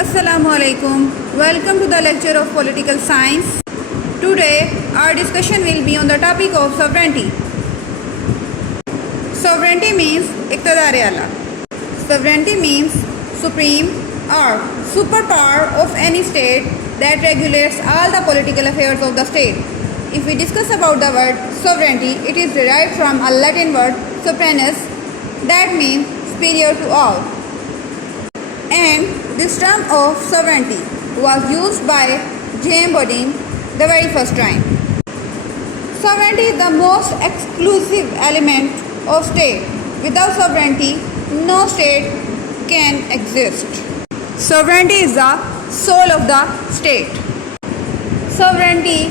Assalamu alaikum. Welcome to the lecture of political science. Today our discussion will be on the topic of sovereignty. Sovereignty means iqtidar ala. Sovereignty means supreme or superpower of any state that regulates all the political affairs of the state. If we discuss about the word sovereignty, it is derived from a Latin word sovereignus, that means superior to all. And this term of sovereignty was used by James Bodin the very first time. Sovereignty is the most exclusive element of state. Without sovereignty, no state can exist. Sovereignty is the soul of the state. Sovereignty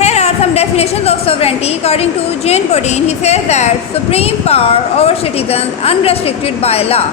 Here are some definitions of sovereignty. According to James Bodin, he says that supreme power over citizens unrestricted by law,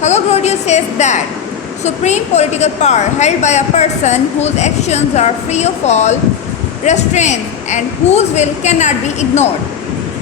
Hugo Grotius says that supreme political power held by a person whose actions are free of all restraints and whose will cannot be ignored.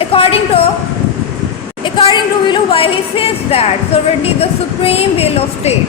According to Willoughby, he says that sovereignty is the supreme will of state,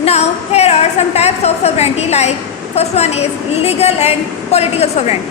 Now here are some types of sovereignty. Like first one is legal and political sovereignty.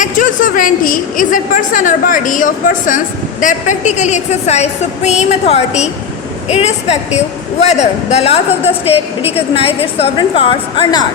Actual sovereignty is a person or body of persons that practically exercise supreme authority irrespective whether the laws of the state recognize its sovereign powers or not.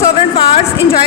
sovereign powers enjoy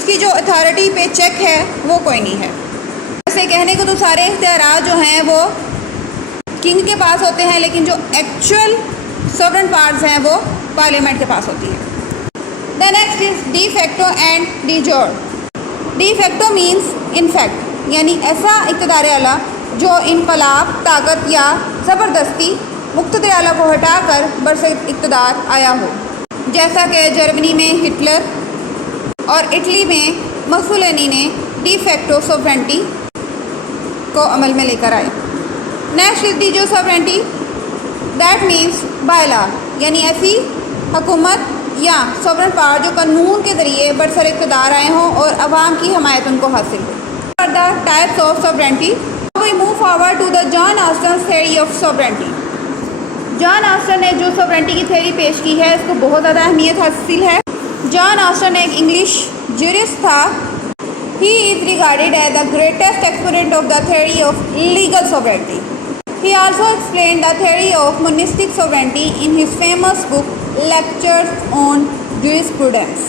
اس کی جو authority پہ check ہے وہ کوئی نہیں ہے. ایسے کہنے کو تو سارے اختیارات جو ہیں وہ کنگ کے پاس ہوتے ہیں، لیکن جو ایکچوئل سوورن پاورز ہیں وہ پارلیمنٹ کے پاس ہوتی ہے. The next is de facto and de jure. De facto means in fact، یعنی ایسا اقتدار اعلیٰ جو انقلاب، طاقت یا زبردستی مقتدر اعلیٰ کو ہٹا کر برسر اقتدار آیا ہو، جیسا کہ جرمنی میں ہٹلر اور اٹلی میں مسولینی نے ڈی فیکٹو سوورنٹی کو عمل میں لے کر آئے. نیکسٹ از ڈی جو sovereignty, that means by law, یعنی ایسی حکومت یا سوورن پاور جو قانون کے ذریعے برسر اقتدار آئے ہوں اور عوام کی حمایت ان کو حاصل ہو. For the types of sovereignty, we move forward to the John Austin's theory of sovereignty. John Austin نے جو سوورنٹی کی تھیوری پیش کی ہے اس کو بہت زیادہ اہمیت حاصل ہے. جان آسٹن ایک انگلش جورسٹ تھا. He is regarded as the greatest exponent of the theory of legal sovereignty. He also explained the theory of monistic sovereignty in his famous book Lectures on Jurisprudence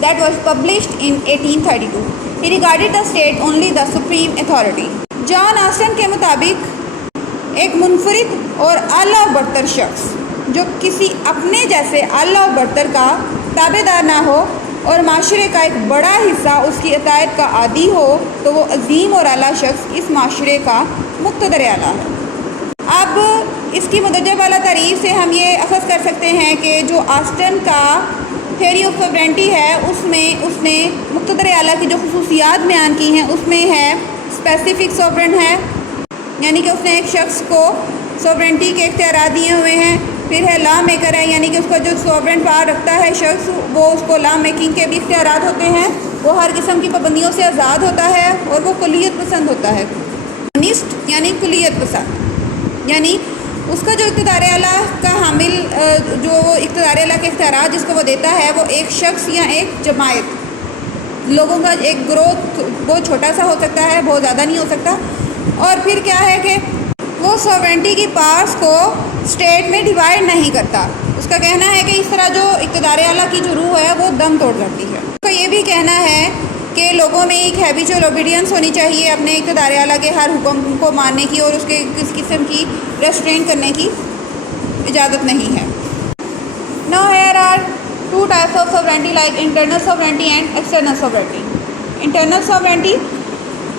that was published in 1832. He regarded the state only the supreme authority. John Austin کے مطابق ایک منفرد اور اعلیٰ و برتر شخص جو کسی اپنے جیسے اعلیٰ و برتر کا تابع دار نہ ہو اور معاشرے کا ایک بڑا حصہ اس کی اطاعت کا عادی ہو تو وہ عظیم اور اعلیٰ شخص اس معاشرے کا مقتدر اعلیٰ ہے. اب اس کی مدرجہ بالا تعریف سے ہم یہ اخذ کر سکتے ہیں کہ جو آسٹن کا تھیوری آف سوورنٹی ہے اس میں اس نے مقتدر اعلیٰ کی جو خصوصیات بیان کی ہیں اس میں ہے اسپیسیفک سوورن ہے، یعنی کہ اس نے ایک شخص کو سوورنٹی کے اختیارات دیے ہوئے ہیں. پھر ہے لا میکر ہے، یعنی کہ اس کا جو سوورن پاور رکھتا ہے شخص وہ اس کو لا میکنگ کے بھی اختیارات ہوتے ہیں. وہ ہر قسم کی پابندیوں سے آزاد ہوتا ہے اور وہ کلیت پسند ہوتا ہے. مونسٹ یعنی کلیت پسند، یعنی اس کا جو اقتدار اعلیٰ کا حامل جو اقتدار اعلیٰ کے اختیارات جس کو وہ دیتا ہے وہ ایک شخص یا ایک جماعت لوگوں کا ایک گروہ بہت چھوٹا سا ہو سکتا ہے، بہت زیادہ نہیں ہو سکتا. اور پھر کیا ہے کہ وہ سوورنٹی کی پاورز کو اسٹیٹ میں ڈیوائڈ نہیں کرتا. اس کا کہنا ہے کہ اس طرح جو اقتدار اعلیٰ کی جو روح ہے وہ دم توڑ کرتی ہے. اس کا یہ بھی کہنا ہے کہ لوگوں میں ایک ہیبیچول اوبیڈینس ہونی چاہیے، اپنے اقتدار اعلیٰ کے ہر حکم کو ماننے کی اور اس کے کس قسم کی ریسٹرین کرنے کی اجازت نہیں ہے. Now here are two types of sovereignty like internal sovereignty and external sovereignty. Internal sovereignty,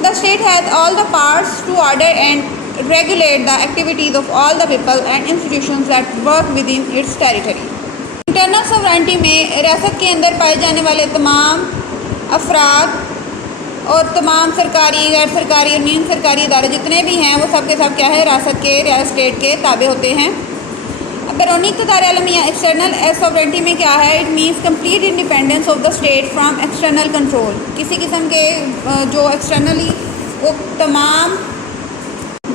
the state has all the powers to order and regulate the activities of all the people and institutions that work within its territory. Internal sovereignty میں ریاست کے اندر پائے جانے والے تمام افراد اور تمام سرکاری، غیر سرکاری اور نیم سرکاری ادارے جتنے بھی ہیں وہ سب کے سب کیا ہے ریاست کے اسٹیٹ کے تابع ہوتے ہیں. بیرونی اقتدار عالمی یا ایکسٹرنل سوورنٹی میں کیا ہے؟ It means complete independence of the state from external control. کسی قسم کے جو ایکسٹرنلی وہ تمام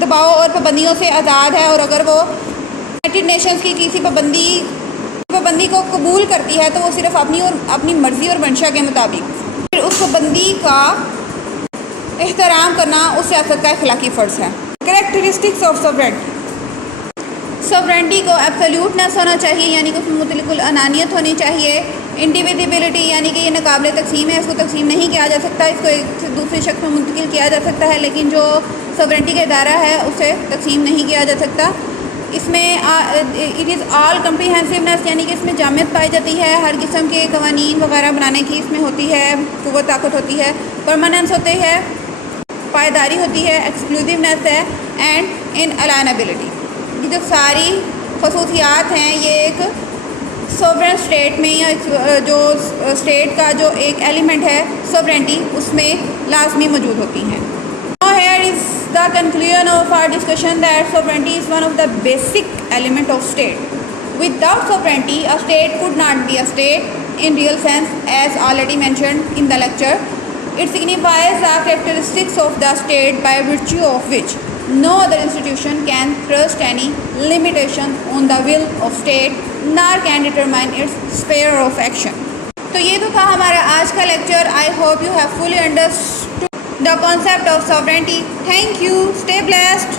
دباؤ اور پابندیوں سے آزاد ہے، اور اگر وہ یونائٹڈ نیشنز کی کسی پابندی کو قبول کرتی ہے تو وہ صرف اپنی مرضی اور منشا کے مطابق پھر اس پابندی کا احترام کرنا اس ریاست کا اخلاقی فرض ہے. کریکٹرسٹکس آف سوورنٹی، سوورنٹی کو ایبسلیوٹنس ہونا چاہیے، یعنی کہ اس میں مطلق الانانیت ہونی چاہیے. انڈیویزیبلٹی یعنی کہ یہ ناقابل تقسیم ہے، اس کو تقسیم نہیں کیا جا سکتا، اس کو ایک دوسرے شخص میں منتقل کیا جا سکتا ہے لیکن جو سوورنٹی کا ادارہ ہے اسے تقسیم نہیں کیا جا سکتا. اس میں اٹ از آل کمپریہنسونیس، یعنی کہ اس میں جامعیت پائی جاتی ہے، ہر قسم کے قوانین وغیرہ بنانے کی اس میں ہوتی ہے، قوت طاقت ہوتی ہے. پرماننس ہوتے ہے، پائیداری ہوتی ہے. ایکسکلوزیونیس ہے اینڈ انالائنیبلٹی. یہ جو ساری خصوصیات ہیں یہ ایک سوورن اسٹیٹ میں یا جو اسٹیٹ کا جو ایک ایلیمنٹ ہے سوورنٹی اس میں لازمی موجود ہوتی ہیں. Now here is the conclusion of our discussion that sovereignty is one of the basic element of state. Without sovereignty, a state could not be a state in real sense, as already mentioned in the lecture. It signifies the characteristics of the state by virtue of which no other institution can thrust any limitation on the will of state, nor can determine its sphere of action. تو یہ تو تھا ہمارا آج کا lecture. I hope you have fully understood the concept of sovereignty. Thank you. Stay blessed.